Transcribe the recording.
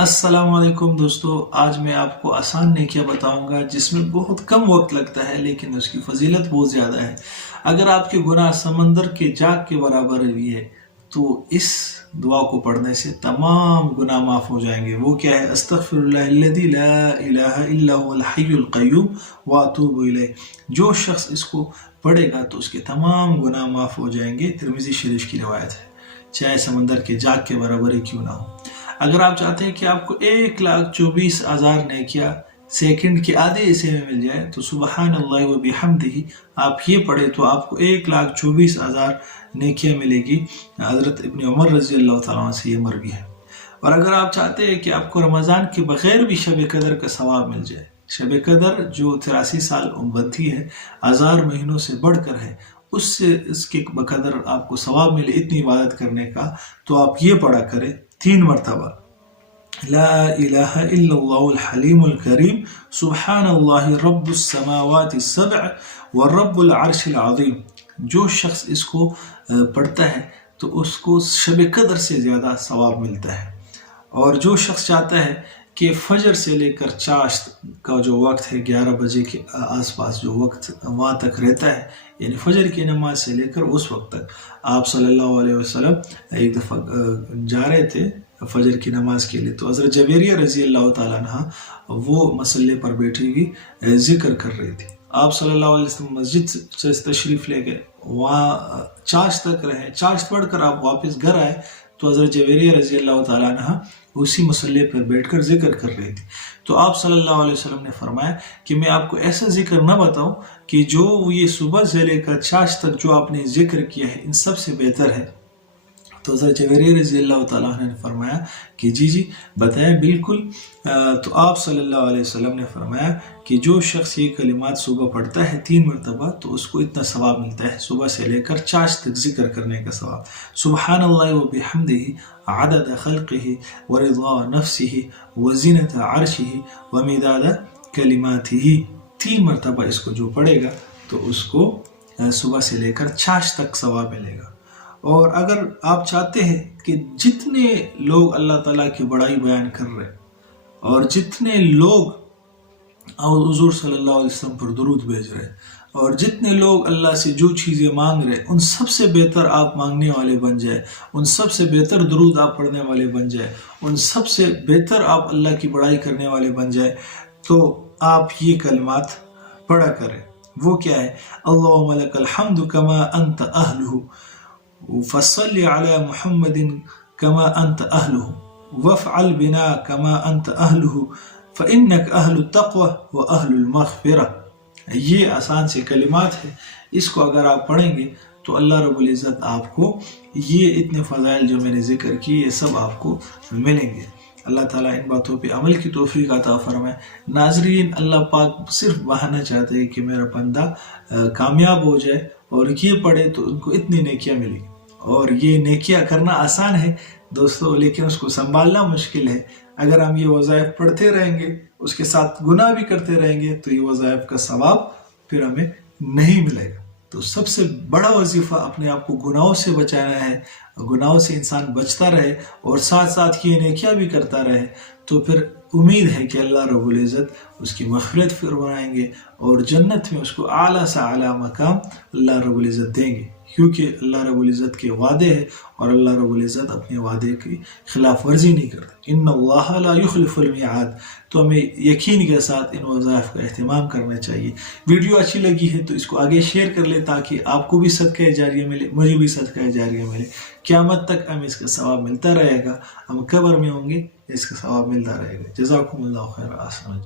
السلام علیکم دوستو، آج میں آپ کو آسان نیکیاں بتاؤں گا جس میں بہت کم وقت لگتا ہے لیکن اس کی فضیلت بہت زیادہ ہے۔ اگر آپ کے گناہ سمندر کے جاگ کے برابر بھی ہے تو اس دعا کو پڑھنے سے تمام گناہ معاف ہو جائیں گے۔ وہ کیا ہے؟ استغفر اللہ الذی لا الہ الا هو الحی القیوم واتوب الیہ۔ جو شخص اس کو پڑھے گا تو اس کے تمام گناہ معاف ہو جائیں گے۔ ترمذی شریف کی روایت ہے، چاہے سمندر کے جاگ کے برابر ہی کیوں نہ ہو۔ اگر آپ چاہتے ہیں کہ آپ کو 1,24,000 نیکیاں سیکنڈ کے آدھے حصے میں مل جائے تو سبحان اللہ و بحمدہ آپ یہ پڑھے تو آپ کو 1,24,000 نیکیاں ملے گی۔ حضرت ابن عمر رضی اللہ تعالیٰ عنہ سے یہ مروی ہے۔ اور اگر آپ چاہتے ہیں کہ آپ کو رمضان کے بغیر بھی شب قدر کا ثواب مل جائے، شب قدر جو 83 سال بنتی ہے، 1000 مہینوں سے بڑھ کر ہے، اس کے بقدر آپ کو ثواب ملے اتنی عبادت کرنے کا، تو آپ یہ پڑھا کریں 3 مرتبہ: لا الہ الا اللہ الحلیم الکریم سبحان اللہ رب السماوات السبع ورب العرش العظیم۔ جو شخص اس کو پڑھتا ہے تو اس کو شب قدر سے زیادہ ثواب ملتا ہے۔ اور جو شخص چاہتا ہے کہ فجر سے لے کر چاشت کا جو وقت ہے 11 بجے کے آس پاس جو وقت وہاں تک رہتا ہے، یعنی فجر کی نماز سے لے کر اس وقت تک، آپ صلی اللہ علیہ وسلم ایک دفعہ جا رہے تھے فجر کی نماز کے لیے، تو حضرت جویریہ رضی اللہ تعالیٰ عنہ وہ مسلے پر بیٹھی ہوئی ذکر کر رہی تھی۔ آپ صلی اللہ علیہ وسلم مسجد سے تشریف لے گئے، وہاں چاشت تک رہے، چاشت پڑھ کر آپ واپس گھر آئے تو حضرت جویریہ رضی اللہ تعالیٰ عنہ اسی مسئلے پر بیٹھ کر ذکر کر رہی تھی۔ تو آپ صلی اللہ علیہ وسلم نے فرمایا کہ میں آپ کو ایسا ذکر نہ بتاؤں کہ جو یہ صبح سے لے کر چاشت تک جو آپ نے ذکر کیا ہے ان سب سے بہتر ہے؟ تو حضرت جویریہ رضی اللہ تعالیٰ عنہ نے فرمایا کہ جی بتائیں، بالکل۔ تو آپ صلی اللہ علیہ وسلم نے فرمایا کہ جو شخص یہ کلمات صبح پڑھتا ہے 3 مرتبہ تو اس کو اتنا ثواب ملتا ہے، صبح سے لے کر چاشت تک ذکر کرنے کا ثواب۔ سبحان اللہ و بحمدہ عدد خلقہ ورضا نفسہ وزینت عرشہ ومداد کلماتہ۔ 3 مرتبہ اس کو جو پڑھے گا تو اس کو صبح سے لے کر چاشت تک ثواب ملے گا۔ اور اگر آپ چاہتے ہیں کہ جتنے لوگ اللہ تعالیٰ کی بڑائی بیان کر رہے اور جتنے لوگ حضور صلی اللہ علیہ وسلم پر درود بھیج رہے اور جتنے لوگ اللہ سے جو چیزیں مانگ رہے، ان سب سے بہتر آپ مانگنے والے بن جائے، ان سب سے بہتر درود آپ پڑھنے والے بن جائے، ان سب سے بہتر آپ اللہ کی بڑائی کرنے والے بن جائے، تو آپ یہ کلمات پڑھا کریں۔ وہ کیا ہے؟ اللہم لک الحمد کما انت اہلہ فصل علی محمد کما انت اہلہ وافعل بنا کما انت اہلہ فانک اہل التقوی و اہل المغفرہ۔ یہ آسان سے کلمات ہے، اس کو اگر آپ پڑھیں گے تو اللہ رب العزت آپ کو یہ اتنے فضائل جو میں نے ذکر کی یہ سب آپ کو ملیں گے۔ اللہ تعالیٰ ان باتوں پہ عمل کی توفیق عطا فرمائے۔ ناظرین، اللہ پاک صرف بہانا چاہتے ہیں کہ میرا بندہ کامیاب ہو جائے اور یہ پڑھے تو ان کو اتنی نیکیاں ملیں۔ اور یہ نیکیاں کرنا آسان ہے دوستو، لیکن اس کو سنبھالنا مشکل ہے۔ اگر ہم یہ وظائف پڑھتے رہیں گے، اس کے ساتھ گناہ بھی کرتے رہیں گے تو یہ وظائف کا ثواب پھر ہمیں نہیں ملے گا۔ تو سب سے بڑا وظیفہ اپنے آپ کو گناہوں سے بچانا ہے، گناہوں سے انسان بچتا رہے اور ساتھ ساتھ یہ نیکیاں بھی کرتا رہے، تو پھر امید ہے کہ اللہ رب العزت اس کی مغفرت فرمائیں گے اور جنت میں اس کو اعلیٰ سے اعلیٰ مقام اللہ رب العزت دیں گے، کیونکہ اللہ رب العزت کے وعدے ہیں اور اللہ رب العزت اپنے وعدے کی خلاف ورزی نہیں کرتا۔ ان اللہ لا یخلف المیعاد۔ تو ہمیں یقین کے ساتھ ان وظائف کا اہتمام کرنا چاہیے۔ ویڈیو اچھی لگی ہے تو اس کو آگے شیئر کر لیں تاکہ آپ کو بھی صدقہ جاریہ ملے، مجھے بھی صدقہ جاریہ ملے۔ قیامت تک ہمیں اس کا ثواب ملتا رہے گا، ہم قبر میں ہوں گے اس کا ثواب ملتا رہے گا۔ جزاکم اللہ خیر۔